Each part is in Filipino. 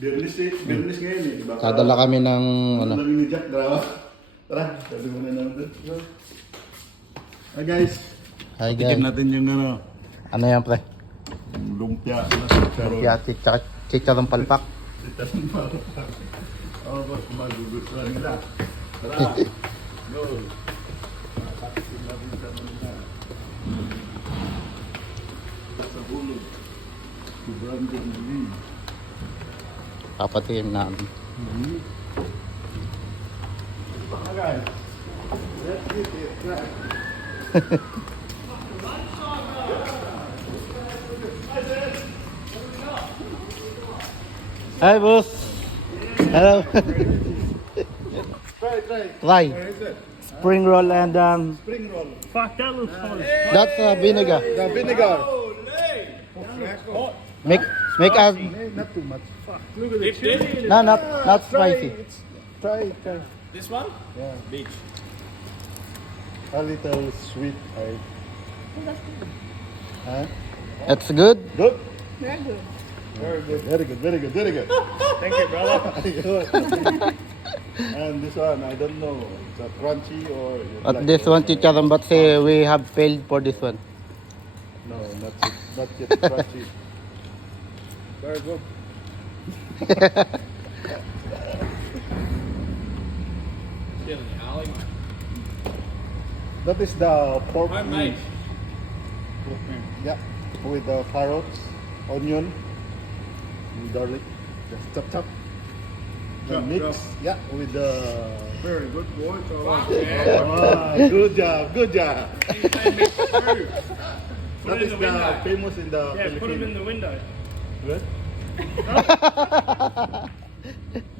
Biyernes ngayon eh. Baka Dadala kami ng ano. lang ni Jack, drawa. Tara, sabi mo na naman doon. Hi guys. Hi Tikim guys. natin yung Ano yan pre? lumpia. Lumpia, chicharong palpak. Oh, boss, magugustuhan nila. Tara, go. Matakisin natin sa mga sa bulog. Sobrang ganda. Papatikim namin. Hi guys. Let's get it. Try. Hi boss. Hello. Try. Try. Where is it? Spring roll and Spring roll. Fuck, that looks hot. that's vinegar. The vinegar. Make us Not too much. Look at the chili. no not spicy. Try. This one? Yeah. Beach. A little sweet. Right? Huh? It's good. Good? Very good. Very good. Thank you, brother. And this one, I don't know. It's a crunchy or... you But like this it? one chicharron, but say we have failed for this one. No, not yet crunchy. Very good. Chili, I like mine. That is the pork Mine, meat. mate. Yeah, with the carrots, onion, and garlic. Just chop. Then mix. Yeah, with the... Very good, boy. Ah, good job. Put That it is in the the window. famous in the Yeah, put them in Philippines. the window. What?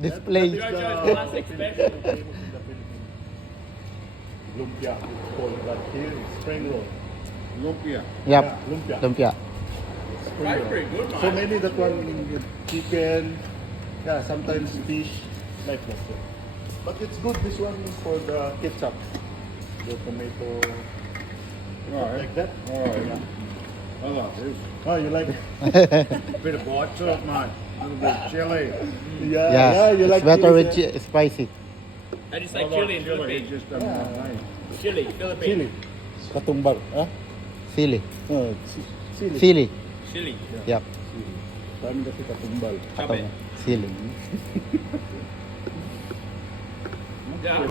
Display. That is the Jojo, classic special. famous in the Philippines. Lumpia, it's called, but here it's spring roll. Lumpia. Yep. Yeah, lumpia. Lumpia. Spring That's roll. pretty good, So mate. many that one with chicken, yeah, sometimes fish, like that. But it's good, this one for the ketchup. The tomato, like that. Alright. Yeah. I like this. Oh, you like it? Bit of white sauce, mate. A little bit of chili. Yeah, you it's like better chili, with yeah? spicy. I just I like like chili in chili. It Philippines. just doesn't Yeah. like me. Chili, Philippines. Chili. Katumbal. Huh? Sili. Oh, chili. Sili. Chili. Yep. Kami kasi katumbal. Chop it. Sili. Yeah.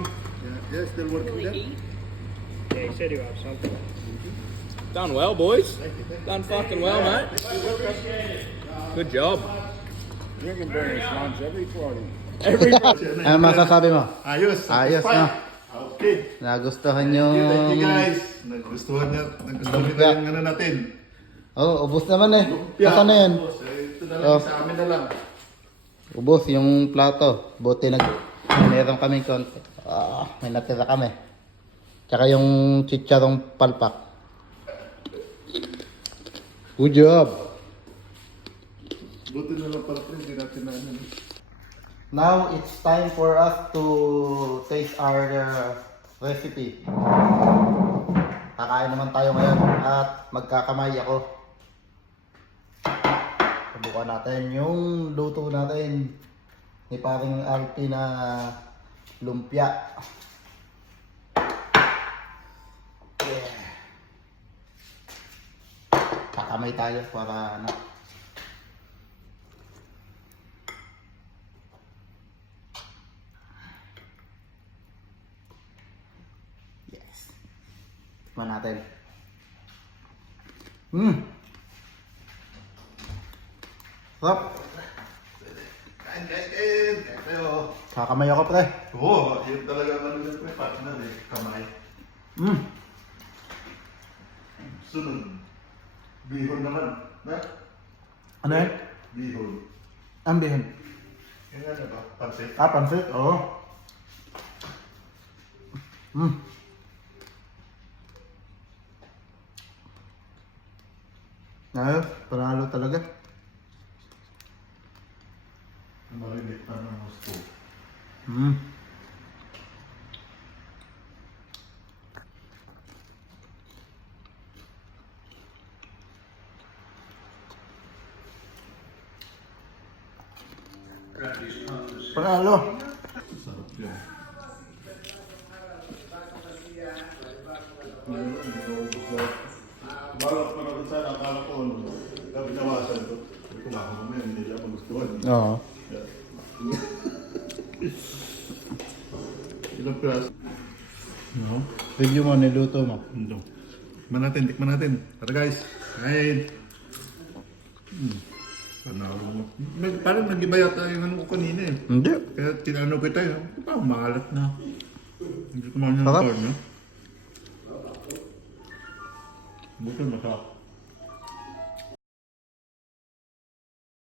Yeah, still working there? Yeah, he said he'll have something. Done well, boys. Done fucking well, mate. Good job. You can bring us lunch every Friday. Every Ano masasabi mo? Ayos. Ayos satisfied. na. Okay. Nagustuhan Thank you yung... guys. Nagustuhan nila Lumpia. yung ano natin. Oh, ubos naman eh. Asa na yan? Boss, ito na Oh. lang sa amin na lang. Ubos yung plato. Buti meron kaming konti. May natira kami. Tsaka yung chicharong palpak. Good job. Buti na lang pala hindi natin na ano. Now it's time for us to taste our recipe. Kakain naman tayo ngayon at magkakamay ako. Subukan natin yung luto natin ni paring Alpi na lumpia. Yeah. Kakamay tayo para ano. Yes. Tikman natin. Sarap. Kain. Kayo. Kakamay ako pre. Oo, yun talaga ang ano yung partner eh. Kamay. Sunod. Bihon naman. Na? Ano yun? Bihon. Ambihin. Yan nga ba? Pansit. Pansit? Oo. Ayos, panalo talaga. Marinig pa ng gusto. Panalo. Sarap yan. Balak pa na sana, akala ko ano. Sabi nawasan ko. Sabi ko makamamaya, hindi niya magustuhan. Oo. Ilang piraso? No? Review mo, niluto mo. No. Tikman natin. Tara guys, kain. Panalo mo. Parang nag-iba yata yung ano ko kanina eh. Hindi. Kaya tinanong kita eh. Parang maalat na. Hindi ko man yung Sarap. corn, no? Buto masarap.